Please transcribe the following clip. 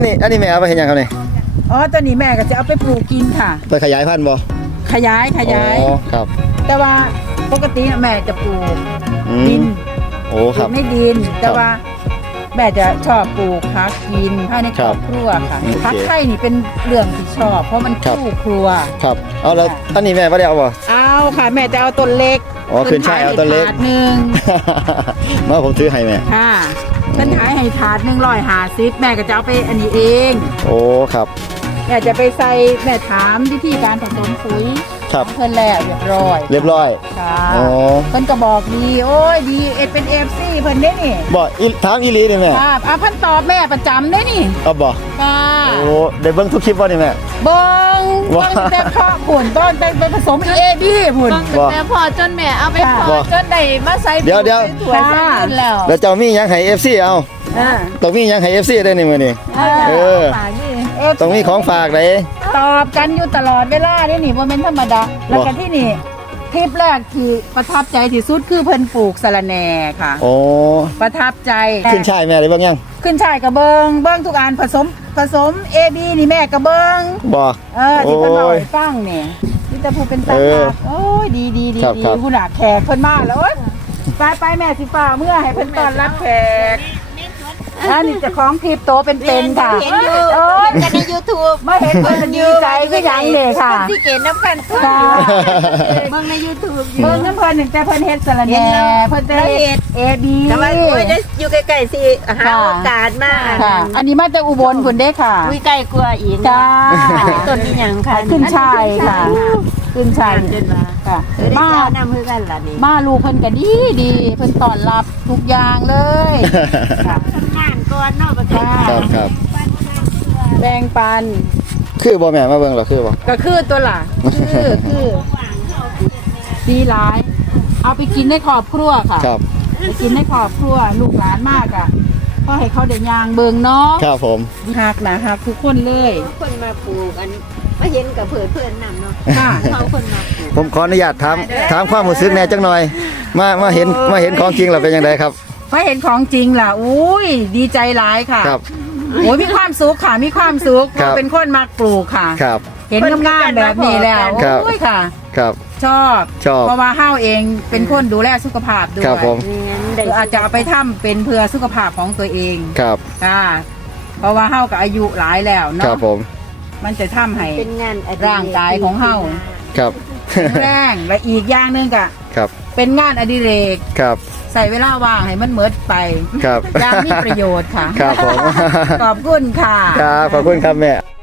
นี่อันนี้แม่เอาไปเห็นยังครับนี่อ๋อตอนนี้แม่ก็จะเอาไปปลูกกินค่ะไปขยายพันธุ์บ่ขยายอ๋อครับแต่ว่าปกติแม่จะปลูกดินโอ้ครับไม่ดินแต่ว่าแม่จะชอบปลูกผักกินภายในครอบครัวค่ะผักไข่นี่เป็นเรื่องที่ชอบเพราะมันคู่ครัวครับเอาแล้วอันนี้แม่ไม่ได้เอาบ่เอาค่ะแม่จะเอาต้นเล็กอ๋อขึ้นช่ายเอาต้นเล็กหนึ่งมาผมซื้อให้แม่ค่ะฉันขายให้ถาด150แม่ก็จะเอาไปอันนี้เองโอ้ครับแม่จะไปใส่แม่ถามวิธีการผสมปุ๋ยเพิ่นแล้วเรียบร้อยค่ะเพิ่นก็บอกดีโอ้ยดีเป็น FC เพิ่นได้นี่บอกถามอีหลีนี่แม่ครับเพิ่นตอบแม่ประจำได้นี่เอาบอกค่ะโอ้ได้เบิ่งทุกคลิปบ่นี่แม่เบิ่งแต่เพาะผลต้นไปผสม AB ผลแต่พอจนแม่เอาไปพอจนได้มาใส่เดี๋ยวสวยใส่ขึ้นแล้วเจ้ามีหยังให้ FC เอาต้องมีหยังให้ FC ได้นี่มื้อนี้ต้องมีของฝากได้ตอบกันอยู่ตลอดเวลาได้นี่บ่แม่นธรรมดาแล้วก็ที่นี่ทริปแรกที่ประทับใจที่สุดคือเพิ่นปลูกสะระแหน่ค่ะโอ้ประทับใจขึ้นช่ายแม่ได้บ้างยังขึ้นช่ายกระเบิงทุกอันผสม AB นี่แม่กระเบิงบ่ที่เพิ่นเอาให้ฟังนี่ที่ตะพูเป็นตาโอ้ยดีผู้หนักแขกเพิ่นมาแล้วโอ๊ยไปแม่สิฟ้าเมื่อให้เพิ่นต้อนรับแขกอันนี้จะของคลิปโตเป็นค่ะเห็นอยู่กันใน YouTube มาเห็นเพิ่นดีใจก็ยังเลยค่ะที่เกณฑ์น้ำกันค่ะเบิ่งใน YouTube เบิ่งน้ำเพิ่นแต่เพิ่นเฮ็ดสะระแหน่เพิ่นจะเฮ็ด AB แต่ว่าโอ้ยอยู่ใกล้ๆสิหาโอกาสมาค่ะอันนี้มาจากอุบลพุ่นเด้ค่ะอุ้ยใกล้กว่าอีกจ้าต้นนี้หยังค่ะขึ้นช่ายค่ะขึ้นช่ายค่ะมานำคือกันล่ะนี่มาลูกเพิ่นก็ดีเพิ่นต้อนรับทุกอย่างเลยค่ะทำงานก่อนเนาะบ่ครับแบ่งปันคือบ่แม่มาเบิ่งหรอคือบ่ก็คือตัวล่ะคือดีหลายเอาไปกินในครอบครัวค่ะครับไปกินในครอบครัวลูกหลานมากอ่ะก็ให้เขาได้ย่างเบิ่งเนาะครับผมฮักนะฮักทุกคนเลยคนมาปลูกอันมาเห็นกับเพื่อนนำเนาะเขาคนมาปลูกผมขออนุญาตถามความรู้สึกแน่จังหน่อยมาเห็นของจริงแล้วเป็นยังไงครับมาเห็นของจริงล่ะอุ้ยดีใจหลายค่ะครับโอ้ยมีความสุขค่ะมีความสุขเป็นคนมักปลูกค่ะครับเห็นงามๆแบบนี้แล้วโอ้ยค่ะครับชอบเพราะว่าเฮาเองเป็นคนดูแลสุขภาพด้วยครับผมอาจจะเอาไปทำเป็นเพื่อสุขภาพของตัวเองครับค่ะเพราะว่าเฮากับอายุหลายแล้วเนาะครับผมมันจะทำให้เป็นงานร่างกายของเฮาครับแรงและอีกอย่างนึงก็ครับเป็นงานอดิเรกครับใส่เวลาว่างให้มันเมิดไปครับอย่างมีประโยชน์ค่ะครับผมขอบคุณค่ะครับขอบคุณครับแม่